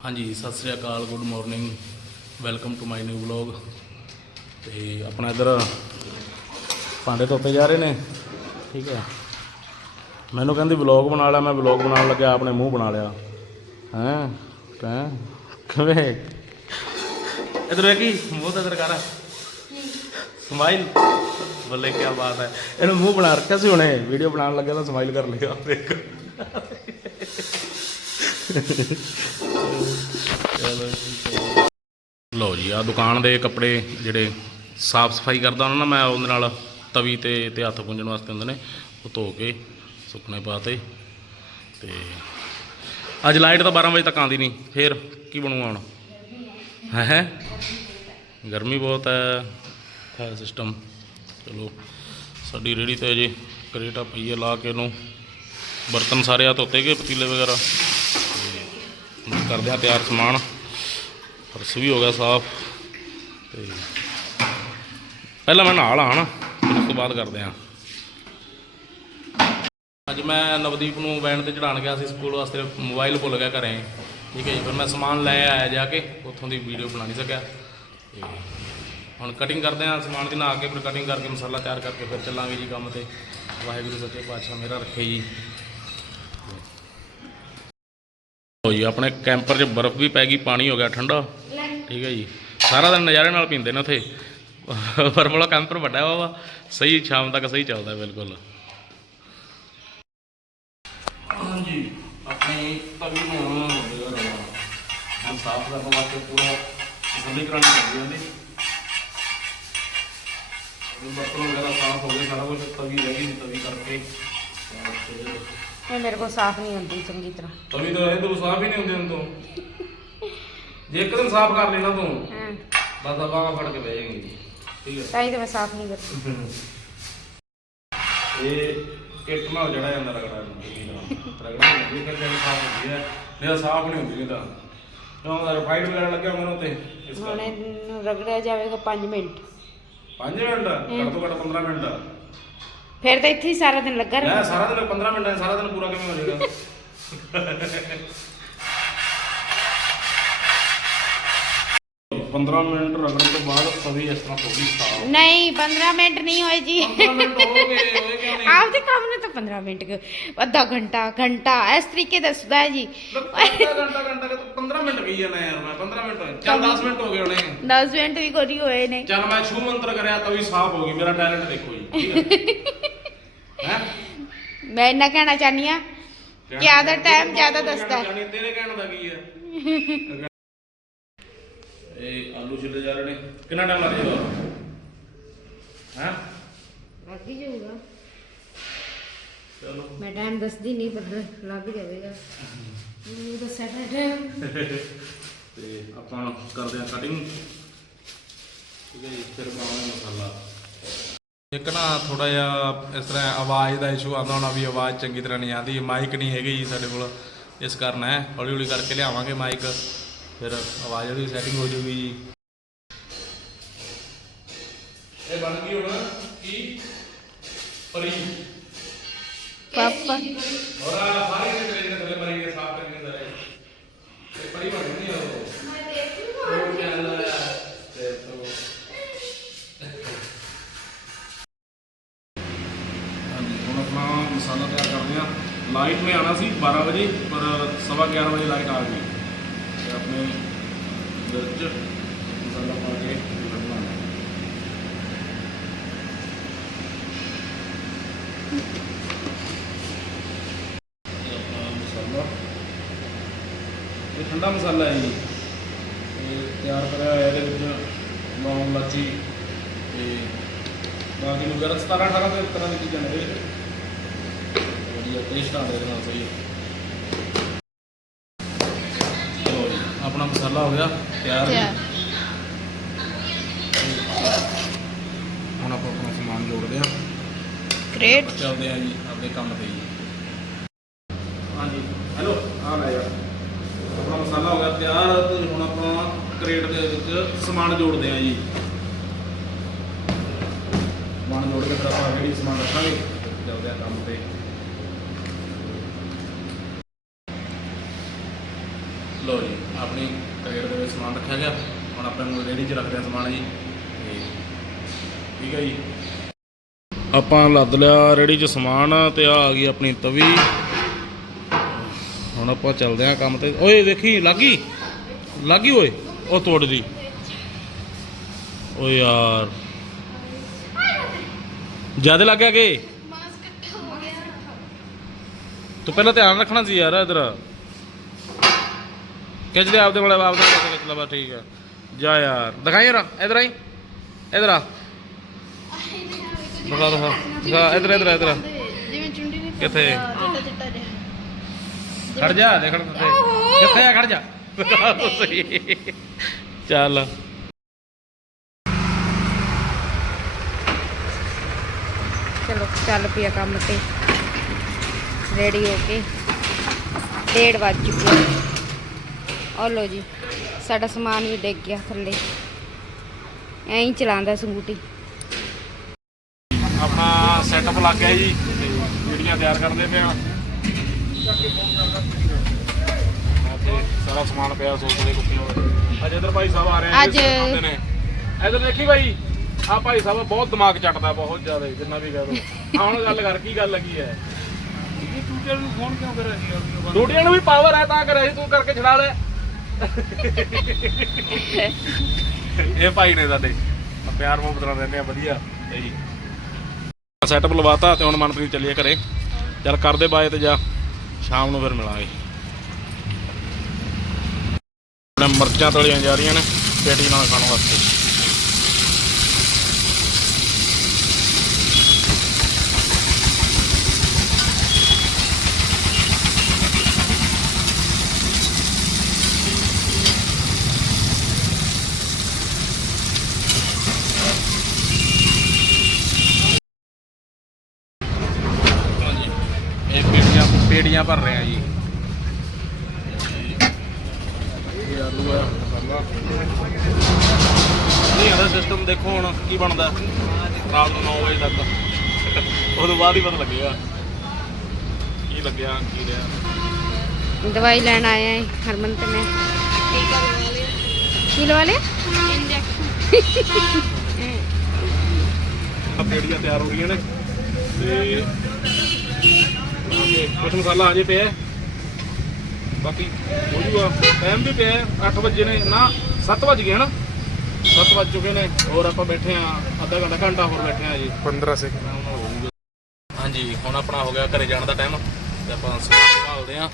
ਹਾਂਜੀ, ਸਤਿ ਸ੍ਰੀ ਅਕਾਲ good morning welcome to my new vlog ਤੇ ਆਪਣਾ ਇੱਧਰ ਭਾਂਡੇ ਧੋਤੇ ਜਾ ਰਹੇ ਨੇ, ਠੀਕ ਹੈ। ਮੈਨੂੰ ਕਹਿੰਦੀ ਵਲੌਗ ਬਣਾ ਲਿਆ, ਮੈਂ ਵਲੌਗ ਬਣਾਉਣ ਲੱਗਿਆ, ਆਪਣੇ ਮੂੰਹ ਬਣਾ ਲਿਆ। ਹੈਂ ਹੈਂ, ਕਿਵੇਂ? ਇਧਰ ਵੇਖੀ ਮੂੰਹ ਤਾਂ ਇਧਰ ਕਰ। ਸਮਾਈਲ ਬੱਲੇ ਕੀ ਬਾਤ ਹੈ। ਇਹਨੂੰ ਮੂੰਹ ਬਣਾ ਰੱਖਿਆ ਸੀ ਹੁਣੇ ਵੀਡੀਓ ਬਣਾਉਣ ਲੱਗਿਆ ਤਾਂ ਸਮਾਈਲ ਕਰ ਲਿਆ ਦੇਖ ਲਓ ਜੀ ਆ ਦੁਕਾਨ ਦੇ ਕੱਪੜੇ ਜਿਹੜੇ ਸਾਫ਼ ਸਫ਼ਾਈ ਕਰਦਾ ਉਹਨਾਂ ਨਾਲ ਮੈਂ, ਉਹਦੇ ਨਾਲ ਤਵੀ ਤੇ ਤੇ ਹੱਥ ਪੁੰਜਣ ਵਾਸਤੇ ਹੁੰਦੇ ਨੇ, ਉਹ ਧੋ ਕੇ ਸੁੱਕਣੇ ਪਾਤੇ ਤੇ ਅੱਜ ਲਾਈਟ ਤਾਂ 12 ਵਜੇ ਤੱਕ ਆਉਂਦੀ ਨਹੀਂ, ਫੇਰ ਕੀ ਬਣੂਗਾ ਹੁਣ? ਹੈ ਗਰਮੀ ਬਹੁਤ ਹੈ ਹੈ ਸਿਸਟਮ ਚਲੋ, ਸਾਡੀ ਰੇੜੀ ਤੇ ਅਜੇ ਕਰੇਟਾ ਪਈਏ ਲਾ ਕੇ ਇਹਨੂੰ ਬਰਤਨ ਸਾਰੇ ਆ ਧੋਤੇ ਗਏ, ਪਤੀਲੇ ਵਗੈਰਾ। ਕਰਦੇ ਆ ਤਿਆਰ ਸਮਾਨ। ਫਰਸ਼ ਵੀ ਹੋ ਗਿਆ ਸਾਫ਼। ਤੇ ਪਹਿਲਾਂ ਮੈਂ ਨਾਲ ਲਾਂ ਨਾ ਫਿਰ ਉਸ ਤੋਂ ਬਾਅਦ ਕਰਦੇ ਆ। ਅੱਜ ਮੈਂ ਨਵਦੀਪ ਨੂੰ ਵੈਨ ਤੇ ਚੜਾਉਣ ਗਿਆ ਸੀ ਸਕੂਲ ਵਾਸਤੇ, ਮੋਬਾਈਲ ਭੁੱਲ ਗਿਆ ਘਰੇ। ਠੀਕ ਹੈ ਜੀ, ਫਿਰ ਮੈਂ ਸਮਾਨ ਲੈ ਆਇਆ ਜਾ ਕੇ, ਉੱਥੋਂ ਦੀ ਵੀਡੀਓ ਬਣਾ ਨਹੀਂ ਸਕਿਆ। ਤੇ ਹੁਣ ਕਟਿੰਗ ਕਰਦੇ ਆ, ਸਮਾਨ ਦੀ ਨਹਾ ਕੇ ਫਿਰ ਕਟਿੰਗ ਕਰਕੇ ਮਸਾਲਾ ਤਿਆਰ ਕਰਕੇ ਫਿਰ ਚੱਲਾਂਗੇ ਜੀ ਕੰਮ ਤੇ। ਵਾਹਿਗੁਰੂ ਸੱਚੇ ਪਾਤਸ਼ਾਹ ਮੇਰਾ ਰੱਖੇ ਜੀ। ਲਓ ਜੀ, ਆਪਣੇ ਕੈਂਪਰ 'ਚ ਬਰਫ਼ ਵੀ ਪੈ ਗਈ, ਪਾਣੀ ਹੋ ਗਿਆ ਠੰਡਾ। ਠੀਕ ਹੈ ਜੀ। ਸਾਰਾ ਦਿਨ ਨਜ਼ਾਰੇ ਨਾਲ ਪੀਂਦੇ ਨੇ ਉੱਥੇ। ਪਰ ਵਾਲਾ ਕੈਂਪਰ ਵੱਡਾ ਵਾ ਸਹੀ ਸ਼ਾਮ ਤੱਕ ਸਹੀ ਚੱਲਦਾ ਬਿਲਕੁਲ। ਹਾਂਜੀ, ਆਪਣੀ ਤਵੀ ਨੂੰ ਹਮ ਸਾਫ਼ ਕਰਨ ਵਾਸਤੇ ਪੂਰਾ ਤਸੱਲੀ ਕਰਾਉਣੀ ਪੈਂਦੀ ਹੈ ਬਰਤਨ ਵਗੈਰਾ ਸਾਫ਼ ਹੋ ਗਏ, ਸਾਰਾ ਕੁਝ ਤਵੀ ਰਹਿ ਗਈ, ਤਵੀ ਕਰਕੇ। ਇਹ ਮੇਰੇ ਕੋਲ ਸਾਫ਼ ਨਹੀਂ ਹੁੰਦੀ ਚੰਗੀ ਤਰ੍ਹਾਂ। ਤਵੀ ਤਾਂ ਇਹ ਤੋਂ ਸਾਫ਼ ਹੀ ਨਹੀਂ ਹੁੰਦੇ ਹੁਣ ਤੋਂ। ਜੇ ਇੱਕ ਦਿਨ ਸਾਫ਼ ਕਰ ਲੈਣਾ ਤੂੰ ਹਾਂ। ਬਸ ਬਾਹਾਂ ਫੜ ਕੇ ਬਹਿ ਜਾਏਂਗੀ। ਠੀਕ ਹੈ। ਤਾਂ ਹੀ ਤਾਂ ਮੈਂ ਸਾਫ਼ ਨਹੀਂ ਕਰਦੀ। ਇਹ ਕਿੱਟ ਨਾਲ ਜੜਾ ਜਾਂਦਾ ਰਗੜਾ ਨੂੰ ਚੰਗੀ ਤਰ੍ਹਾਂ। ਰਗੜਾ ਨਹੀਂ ਜਿਹੜੀ ਸਾਫ਼ ਹੁੰਦੀ ਹੈ? ਨਹੀਂ ਤਾਂ ਸਾਫ਼ ਨਹੀਂ ਹੁੰਦੀ ਨਹੀਂ ਤਾਂ। ਦਾ ਰਿਫਾਈਡ ਵਗੈਰਾ ਲੱਗਿਆ ਹੋਣਾ ਉੱਤੇ ਇਸ ਹੁਣ ਕਰਕੇ। ਇਹਨੂੰ ਰਗੜਿਆ ਜਾਵੇਗਾ 5 ਮਿੰਟ। 5 ਮਿੰਟ? ਘੱਟ ਤੋਂ ਘੱਟ 15 ਮਿੰਟ। ਫਿਰ ਤਾਂ ਇੱਥੇ ਹੀ ਸਾਰਾ ਦਿਨ ਲੱਗਾ ਰਹਿਣਾ। ਸਾਰਾ ਦਿਨ 15 ਮਿੰਟਾਂ 'ਚ ਸਾਰਾ ਦਿਨ ਪੂਰਾ ਕਿਵੇਂ ਹੋ ਜਾਏਗਾ? 15 ਮਿੰਟ ਰਗੜਨ ਤੋਂ ਬਾਅਦ ਤਵੀ ਇਸ ਤਰ੍ਹਾਂ ਹੋ ਗਈ ਸਾਫ਼। ਨਹੀਂ 15 ਮਿੰਟ ਨਹੀਂ ਹੋਏ ਜੀ। 15 ਮਿੰਟ ਹੋ ਗਏ ਹੋਏ ਕਿਉਂ ਨਹੀਂ? ਆਪਦੇ ਕੰਮ ਨੇ ਤਾਂ 15 ਮਿੰਟ ਕੁ, ਅੱਧਾ ਘੰਟਾ ਘੰਟਾ ਇਸ ਤਰੀਕੇ ਦੱਸਦਾ ਹੈ ਜੀ ਘੰਟਾ ਘੰਟਾ ਘੰਟਾ 15 ਮਿੰਟ ਗਈ ਨਾ ਯਾਰ ਮੈਂ 15 ਮਿੰਟ ਚੱਲ 10 ਮਿੰਟ ਹੋ ਗਏ ਹੋਣੇ। 10 ਮਿੰਟ ਵੀ ਕੋਈ ਹੋਏ ਨੇ। ਚੱਲ ਮੈਂ ਛੂ ਮੰਤਰ ਕਰਿਆ ਤਾਂ ਵੀ ਸਾਫ਼ ਹੋ ਗਈ ਮੇਰਾ ਟੈਲੈਂਟ ਦੇਖੋ ਜੀ ਠੀਕ ਹੈ? ਮੈਂ ਇੰਨਾ ਕਹਿਣਾ ਚਾਹਨੀ ਆ ਜ਼ਿਆਦਾ ਟਾਈਮ ਜ਼ਿਆਦਾ ਦੱਸਦਾ। ਹੈ। ਤੇਰੇ ਕਹਿਣ ਦਾ ਕੀ ਹੈ ਇਹ ਆਲੂ ਛਿੱਲੇ ਜਾ ਰਹੇ ਨੇ। ਕਿੰਨਾ ਟਾਈਮ ਲੱਗ ਜਾਏਗਾ ਹੈ? ਲੱਗ ਹੀ ਜਾਊਗਾ। ਚਲੋ। ਮੈਂ ਟਾਈਮ ਦੱਸਦੀ ਨਹੀਂ ਪਰ ਲੱਗ ਜਾਵੇਗਾ। ਮੈਨੂੰ ਦੱਸਿਆ ਤਾਂ ਟਾਈਮ ਤੇ ਆਪਾਂ ਕਰਦੇ ਆ ਕਟਿੰਗ ਠੀਕ ਹੈ ਜੀ ਫਿਰ ਪਾਵਾਂਗੇ ਮਸਾਲਾ। ਇੱਕ ਨਾ ਥੋੜਾ ਜਿਹਾ ਇਸ ਤਰ੍ਹਾਂ ਆਵਾਜ਼ ਦਾ ਇਸ਼ੂ ਆਉਂਦਾ ਹੋਣਾ ਵੀ ਆਵਾਜ਼ ਚੰਗੀ ਤਰ੍ਹਾਂ ਨਹੀਂ ਆਉਂਦੀ ਮਾਈਕ ਨਹੀਂ ਹੈਗੀ ਜੀ ਸਾਡੇ ਕੋਲ। ਇਸ ਕਾਰਨ ਹੈ ਹੌਲੀ ਹੌਲੀ ਕਰਕੇ ਲਿਆਵਾਂਗੇ ਮਾਈਕ ਫਿਰ ਆਵਾਜ਼ ਦੀ ਸੈਟਿੰਗ ਹੋ ਜਾਊਗੀ ਜੀ। ਮਸਾਲਾ ਤਿਆਰ ਕਰਦੇ ਆ ਲਾਈਟ ਮੈਂ ਆਣਾ ਸੀ 12 ਵਜੇ, ਪਰ ਸਵਾ 11 ਵਜੇ ਲਾਈਟ ਆ ਗਈ। ਤੇ ਆਪਣੇ ਮਿਰਚ ਮਸਾਲਾ ਪਾ ਕੇ ਬਣਾਉਣਾ ਮਸਾਲਾ। ਇਹ ਠੰਡਾ ਮਸਾਲਾ ਹੈ ਜੀ। ਤਿਆਰ ਕਰਿਆ ਹੋਇਆ ਇਹਦੇ ਵਿੱਚ ਲੌਂਗ ਲਾਚੀ ਤੇ ਬਾਕੀ ਨੂੰ ਵਗੈਰਾ 17 18 ਦੇ ਤਰ੍ਹਾਂ ਦੀ ਚੀਜ਼ਾਂ ਨੇ। ਵਧੀਆ ਟੇਸਟ ਆਉਂਦਾ ਇਹਦੇ ਨਾਲ ਸਹੀ ਚਲੋ ਜੀ ਆਪਣਾ ਮਸਾਲਾ ਹੋ ਗਿਆ ਤਿਆਰ। ਜੀ ਹੁਣ ਆਪਾਂ ਆਪਣਾ ਸਮਾਨ ਜੋੜਦੇ ਹਾਂ। ਗ੍ਰੇਟ ਚੱਲਦੇ ਆ ਜੀ ਆਪਣੇ ਕੰਮ ਤੇ ਜੀ। ਹਾਂਜੀ ਹੈਲੋ ਆ ਲੈ ਯਾਰ ਆਪਣਾ ਮਸਾਲਾ ਹੋ ਗਿਆ ਤਿਆਰ ਤੇ ਹੁਣ ਆਪਾਂ ਕ੍ਰੇਟ ਦੇ ਵਿੱਚ ਸਮਾਨ ਜੋੜਦੇ ਆ ਜੀ। ਸਮਾਨ ਜੋੜ ਕੇ ਫਿਰ ਆਪਾਂ ਰੈਡੀ ਸਮਾਨ ਰੱਖਾਂਗੇ ਚੱਲਦੇ ਆ ਕੰਮ ਤੇ ਲੋ ਜੀ ਆਪਣੀ ਕਰੇਟ ਦੇ ਵਿੱਚ ਸਮਾਨ ਰੱਖਿਆ ਗਿਆ। ਹੁਣ ਆਪਾਂ ਨੂੰ ਰੇੜੀ 'ਚ ਰੱਖਦੇ ਹਾਂ ਸਮਾਨ ਜੀ। ਤੇ ਠੀਕ ਹੈ ਜੀ। ਆਪਾਂ ਲੱਦ ਲਿਆ ਰੇੜੀ 'ਚ ਸਮਾਨ ਤੇ ਆ ਆ ਗਈ ਆਪਣੀ ਤਵੀ। ਹੁਣ ਆਪਾਂ ਚੱਲਦੇ ਹਾਂ ਕੰਮ ਤੇ। ਓਏ ਦੇਖੀ ਲੱਗੀ? ਲੱਗੀ ਓਏ? ਉਹ ਤੋੜ ਦੀ ਓ ਯਾਰ। ਜ਼ਿਆਦਾ ਲੱਗ ਗਿਆ ਕਿ? ਤੂੰ ਪਹਿਲਾਂ ਧਿਆਨ ਰੱਖਣਾ ਸੀ ਯਾਰ ਇਧਰ। ਖਿੱਚ ਦੇ ਆਪਦੇ ਵਾਲਾ ਆਪਦੇ ਵਾਲਾ ਖਿੱਚ ਲੈ ਬਸ ਠੀਕ ਹੈ ਜਾ ਯਾਰ। ਦਿਖਾਈ ਯਾਰ ਇਧਰ ਆਈ। ਇਧਰ ਆ। ਦਿਖਾ ਦਿਖਾ। ਦਿਖਾ ਇਧਰ ਇਧਰ ਇਧਰ। ਜਿਵੇਂ ਚੁੰਡੀ ਨਹੀਂ ਕਿੱਥੇ? ਚਿੱਟਾ ਜਿਹਾ। ਖੜ ਜਾ ਦੇਖਣ ਤੇ। ਕਿੱਥੇ ਆ? ਖੜ ਜਾ। ਚੱਲ। ਚਲੋ ਚੱਲ ਪਿਆ ਕੰਮ ਤੇ। ਰੈਡੀ ਹੋ ਕੇ। ਡੇਢ ਵੱਜ ਚੁੱਕਿਆ। ਆ ਲੋ ਜੀ ਸਾਡਾ ਸਮਾਨ ਵੀ ਡਿੱਗ ਗਿਆ ਥੱਲੇ। ਐਂ ਹੀ ਚਲਾਉਂਦਾ ਸਕੂਟੀ। ਆਪਣਾ ਸੈਟਅਪ ਲੱਗ ਗਿਆ ਜੀ ਤੇ ਜਿਹੜੀਆਂ ਤਿਆਰ ਕਰਦੇ ਪਏ ਆ। ਸਾਰਾ ਸਮਾਨ ਪਿਆ ਸੋਚ ਦੇ ਕੁੱਪੀਆਂ ਅੱਜ ਇਧਰ ਭਾਈ ਸਾਹਿਬ ਆ ਰਹੇ ਆ ਅੱਜ- ਆਉਂਦੇ ਨੇ। ਇਧਰ ਦੇਖੀ ਭਾਈ ਆ ਭਾਈ ਸਾਹਿਬ ਬਹੁਤ ਦਿਮਾਗ ਚੱਟਦਾ ਬਹੁਤ ਜ਼ਿਆਦਾ ਜਿੰਨਾ ਵੀ ਕਹਿ ਹੁਣ ਗੱਲ ਕਰ ਕੀ ਗੱਲ ਲੱਗੀ ਹੈ? ਟੂਟੀਆਂ ਨੂੰ ਫੋਨ ਕਿਉਂ ਕਰ ਰਹੀ ਟੂਟੀਆਂ ਨੂੰ ਵੀ ਪਾਵਰ ਹੈ ਤਾਂ ਕਰਿਆ ਸੀ ਤੂੰ ਕਰਕੇ ਛਡਾ ਲੈ। ਇਹ ਭਾਈ ਨੇ ਸਾਡੇ। ਪਿਆਰ ਮੁਹੱਬਤ ਨਾਲ ਰਹਿੰਦੇ ਆ ਵਧੀਆ। ਤੇ ਜੀ ਸੈਟਅਪ ਲਵਾਤਾ ਤੇ ਹੁਣ ਮਨਪ੍ਰੀਤ ਚੱਲੀਏ ਘਰੇ। ਚੱਲ ਕਰਦੇ ਬਾਏ ਤੇ ਜਾ। ਸ਼ਾਮ ਨੂੰ ਫਿਰ ਮਿਲਾਂਗੇ। ਹੁਣ ਮਿਰਚਾਂ ਤਲੀਆਂ ਜਾ ਰਹੀਆਂ ਨੇ, ਪੇਟੀ ਨਾਲ ਖਾਣ ਵਾਸਤੇ ਇਹ ਪੇਟੀਆਂ ਪੇਟੀਆਂ ਭਰ ਰਹੇ ਆ ਜੀ। ਇਹ ਆਲੂ ਆ ਮਸਾਲਾ ਨਹੀਂ ਆਦਾ ਸਿਸਟਮ ਦੇਖੋ ਹੁਣ ਕੀ ਬਣਦਾ। ਰਾਤ ਨੂੰ 9 ਵਜੇ ਤੱਕ। ਉਦੋਂ ਬਾਅਦ ਹੀ ਪਤਾ ਲੱਗੇਗਾ। ਕੀ ਲੱਗਿਆ ਕੀ ਰਿਹਾ। ਦਵਾਈ ਲੈਣ ਆਏ ਆਂ ਹਰਮਨ ਤੇ ਮੈਂ। ਕੀ ਲਵਾ ਲਿਆ? ਆ ਪੇੜੀਆਂ ਤਿਆਰ ਹੋ ਗਈਆਂ ਨੇ। ਤੇ ਆਗੇ ਕੁਝ ਮਸਾਲਾ ਪਿਆ ਹੈ। ਬਾਕੀ ਹੋ ਜੂਗਾ ਟਾਈਮ ਵੀ ਪਿਆ 8 ਵਜੇ ਨੇ ਨਾ 7 ਵਜ ਗਏ ਹਨ। 7 ਵਜ ਚੁੱਕੇ ਨੇ ਹੋਰ ਆਪਾਂ ਬੈਠੇ ਆ ਅੱਧਾ ਘੰਟਾ ਘੰਟਾ ਹੋਰ ਬੈਠੇ ਆ ਜੀ। 15 ਸੈਕਿੰਡ। ਹਾਂਜੀ ਹੁਣ ਆਪਣਾ ਹੋ ਗਿਆ ਘਰੇ ਜਾਣ ਦਾ ਟਾਈਮ ਤੇ ਆਪਾਂ ਸੰਭਾਲਦੇ ਆ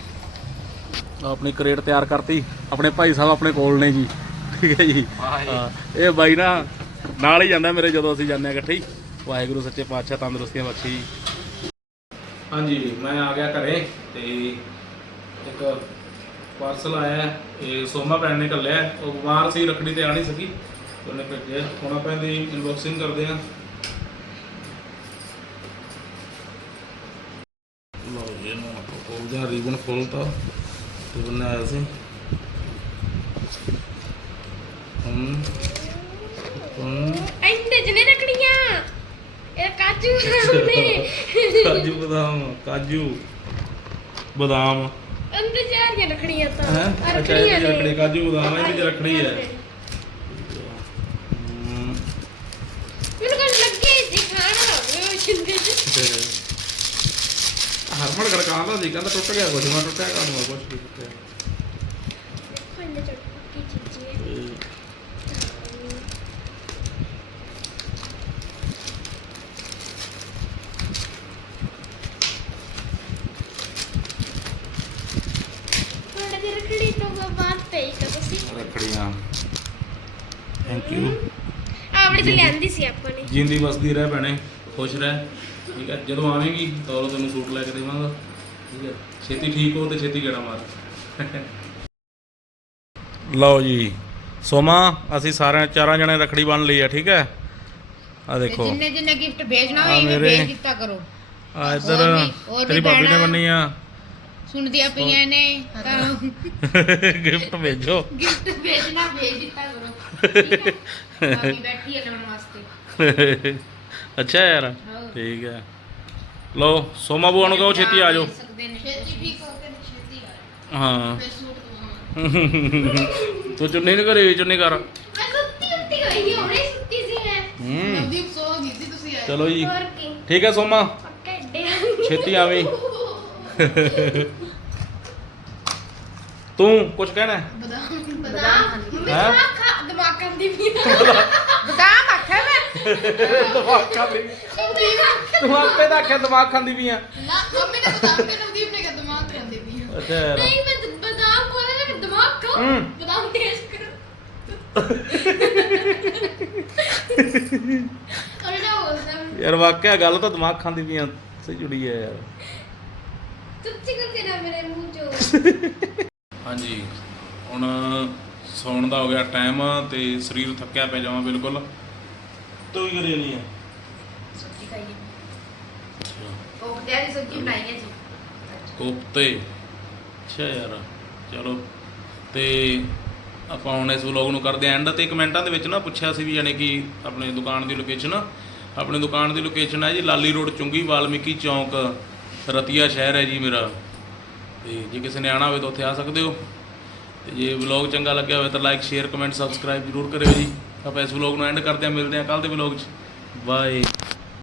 ਆਪਣੀ ਕਰੇਟ ਤਿਆਰ ਕਰਤੀ। ਆਪਣੇ ਭਾਈ ਸਾਹਿਬ ਆਪਣੇ ਕੋਲ ਨੇ ਜੀ। ਠੀਕ ਹੈ ਜੀ। ਇਹ ਬਾਈ ਨਾ ਨਾਲ ਹੀ ਜਾਂਦਾ ਮੇਰੇ ਜਦੋਂ ਅਸੀਂ ਜਾਂਦੇ ਆ ਇਕੱਠੇ ਵਾਹਿਗੁਰੂ ਸੱਚੇ ਪਾਤਸ਼ਾਹ ਤੰਦਰੁਸਤੀਆਂ ਬਖਸ਼ੇ ਜੀ। ਹਾਂਜੀ, ਮੈਂ ਆ ਗਿਆ ਘਰੇ ਤੇ ਇੱਕ ਪਾਰਸਲ ਆਇਆ ਹੈ। ਇਹ ਸੋਮਾ ਭੈਣ ਨੇ ਘੱਲਿਆ ਹੈ। ਉਹ ਬਿਮਾਰ ਸੀ, ਰੱਖੜੀ ਤੇ ਆ ਨਹੀਂ ਸਕੀ। ਤੇ ਉਹਨੇ ਭੇਜਿਆ ਹੁਣ ਆਪਾਂ ਇਹਦੀ ਇਨਬਾਕਸਿੰਗ ਕਰਦੇ ਆ ਲਓ ਜੀ, ਇਹਨੂੰ ਆਪਾਂ ਖੋਲਦੇ ਆ ਰੀਬਨ ਖੋਲਤਾ ਰੀਬਨ ਆਇਆ ਸੀ। ਹਮ ਹਮ ਇੰਨੇ ਜਨੇ ਰੱਖੜੀਆਂ? ਇਹ ਕਾਜੂ ਨੇ ਕਾਜੂ ਬਦਾਮ ਕਾਜੂ ਬਦਾਮ। ਅੰਦਰ ਜਾ ਰਹੀਆਂ ਰੱਖੜੀਆਂ ਤਾਂ। ਹੈ? ਅੱਛਾ ਇਹ। ਰੱਖੜੀ ਕਾਜੂ ਬਦਾਮ ਇਹਦੀ ਚ ਰੱਖੜੀ ਹੈ। ਮੈਨੂੰ ਕੁਝ ਲੱਗੇ ਜੀ ਖਾਣਾ ਉਹ ਛਿੰਦੇ ਚ। ਹਰਮਨ ਗੜਕਾਂ ਦਾ ਸੀ ਕਹਿੰਦਾ ਟੁੱਟ ਗਿਆ ਕੁਝ ਮੈਂ ਟੁੱਟਿਆ ਕੰਮ ਕੁਝ ਨਹੀਂ ਟੁੱਟਿਆ ਖਾਣੇ ਚ ਕੀ ਚੀਜ਼ ਹੈ ਤੇ ਤੁਹਾਡੇ ਦੀ ਰੱਖੜੀ ਤੋਂ ਬਾਅਦ ਪਈ ਤਾਂ ਤੁਸੀਂ ਰੱਖੜੀਆਂ ਥੈਂਕ ਯੂ ਆਪਣੀ ਤੇ ਲਿਆਂਦੀ ਸੀ ਆਪਾਂ ਨੇ। ਜਿੰਦੀ ਵਸਦੀ ਰਹਿ ਭੈਣੇ ਖੁਸ਼ ਰਹਿ। ਠੀਕ ਹੈ ਜਦੋਂ ਆਵੇਂਗੀ ਤਾਂ ਉਦੋਂ ਤੈਨੂੰ ਸੂਟ ਲੈ ਕੇ ਦੇਵਾਂਗਾ। ਠੀਕ ਹੈ ਛੇਤੀ ਠੀਕ ਹੋ ਤੇ ਛੇਤੀ ਗੇੜਾ ਮਾਰ। ਲਓ ਜੀ ਸੋਮਾ ਅਸੀਂ ਸਾਰੇ ਚਾਰਾਂ ਜਣੇ ਰਖੜੀ ਬੰਨ ਲਈ ਆ ਠੀਕ ਹੈ ਆ ਦੇਖੋ। ਜਿੰਨੇ ਜਿੰਨੇ ਗਿਫਟ ਭੇਜਣਾ ਮੇਰੇ- ਭੇਜ ਦਿੱਤਾ ਕਰੋ। ਆ ਇੱਧਰ ਤੇਰੀ ਭਾਬੀ ਨੇ। ਬੰਨੀ ਆ। ਸੁਣਦੀਆਂ ਪਈਆਂ ਨੇ ਤਾਂ ਗਿਫਟ ਭੇਜੋ। ਗਿਫਟ ਭੇਜਣਾ ਭੇਜ ਦਿੱਤਾ ਕਰੋ। ਠੀਕ ਹੈ ਮਾਮੀ ਬੈਠੀ ਹੈ ਲੈਣ ਵਾਸਤੇ। ਅੱਛਾ ਯਾਰ। ਠੀਕ ਹੈ ਲਓ ਸੋਮਾ ਬੂਆ ਨੂੰ ਕਹੋ ਛੇਤੀ ਆ ਜਾਓ। ਛੇਤੀ ਹੋ ਕੇ ਛੇਤੀ ਆ ਹਾਂ। ਫਿਰ ਸੂਟ ਦਵਾਵਾਂਗੇ ਤੂੰ ਚੁੰਨੀ ਨਹੀਂ ਕਰੀ ਚੁੰਨੀ ਕਰ। ਮੈਂ ਸੁੱਤੀ ਉੱਤੀ ਹੋਈ ਸੀ ਹੁਣੇ ਸੁੱਤੀ ਸੀ ਮੈਂ। ਹੂੰ। ਨਵਦੀਪ ਸੋ ਗਈ ਸੀ ਤੁਸੀਂ ਆਏ ਚਲੋ ਜੀ। ਠੀਕ ਹੈ ਸੋਮਾ ਛੇਤੀ ਆਵੀਂ ਤੂੰ ਕੁਝ ਕਹਿਣਾ ਹੈ? ਬਦਾਮ ਬਦਾਮ ਮੰਮੀ ਹੈਂ? ਦਿਮਾਗ ਖਾ ਦਿਮਾਗ ਕੰਦੀ ਵੀ ਬਦਾਮ ਆਖਿਆ ਮੈਂ? ਦਿਮਾਗ ਖਾਂਦੀ ਤੂੰ ਆਪੇ ਤਾਂ ਆਖਿਆ ਦਿਮਾਗ ਖਾਂਦੀ ਵੀ ਆ। ਨਾ ਮੰਮੀ ਨੇ ਬਦਾਮ ਤੇ ਨਵਦੀਪ ਨੇ ਕਿਹਾ ਦਿਮਾਗ ਖਾਂਦੇ ਵੀ ਆ। ਅੱਛਾ। ਨਹੀਂ ਮੈਂ ਦ- ਬਦਾਮ ਕੋਲੇ ਮੈਂ ਦਿਮਾਗ ਖਾ ਹੂੰ। ਬਦਾਮ ਟੇਸਟ ਕਰ। ਅਲੜਾ ਹੋ ਸਮ ਯਾਰ ਵਾਕਿਆ ਗੱਲ ਤਾਂ ਦਿਮਾਗ ਖਾਂਦੀ ਵੀ ਆ। ਸਹੀ ਜੁੜੀ ਹੈ ਯਾਰ। ਚੁੱਪਚੀ ਕਰਕੇ ਨਾ ਮੇਰੇ ਮੂੰਹ ਚੋਂ। ਹਾਂਜੀ। ਹੁਣ ਸੌਣ ਦਾ ਹੋ ਗਿਆ ਟਾਈਮ ਤੇ ਸਰੀਰ ਥੱਕਿਆ ਪੈ ਜਾਵਾਂ ਬਿਲਕੁਲ। ਤੂੰ ਹੀ ਕਰੀ ਨਹੀਂ ਆ। ਸਬਜ਼ੀ ਖਾਈਏ ਕੋਫਤੇ ਦੀ ਸਬਜ਼ੀ ਬਣਾਈ ਹੈ ਜੀ। ਕੋਫਤੇ? ਅੱਛਾ ਯਾਰ ਚਲੋ। ਤੇ ਆਪਾਂ ਹੁਣ ਇਸ ਵਲੌਗ ਨੂੰ ਕਰਦੇ ਐਂਡ ਤੇ ਕਮੈਂਟਾਂ ਦੇ ਵਿੱਚ ਨਾ ਪੁੱਛਿਆ ਸੀ ਵੀ ਯਾਨੀ ਕਿ ਆਪਣੇ ਦੁਕਾਨ ਦੀ ਲੋਕੇਸ਼ਨ ਆਪਣੀ ਦੁਕਾਨ ਦੀ ਲੋਕੇਸ਼ਨ ਹੈ ਜੀ ਲਾਲੀ ਰੋਡ ਚੁੰਗੀ ਵਾਲਮੀਕੀ ਚੌਂਕ ਰਤੀਆ ਸ਼ਹਿਰ ਹੈ ਜੀ ਮੇਰਾ। ਤੇ ਜੇ ਕਿਸੇ ਨੇ ਆਣਾ ਹੋਵੇ ਤਾਂ ਉੱਥੇ ਆ ਸਕਦੇ ਹੋ। ਤੇ ਜੇ ਵਲੌਗ ਚੰਗਾ ਲੱਗਿਆ ਹੋਵੇ ਤਾਂ ਲਾਈਕ ਸ਼ੇਅਰ ਕਮੈਂਟ ਸਬਸਕ੍ਰਾਈਬ ਜ਼ਰੂਰ ਕਰਿਓ ਜੀ। ਆਪਾਂ ਇਸ ਵਲੌਗ ਨੂੰ ਐਂਡ ਕਰਦੇ ਹਾਂ, ਮਿਲਦੇ ਹਾਂ ਕੱਲ ਦੇ ਵਲੌਗ 'ਚ। ਬਾਏ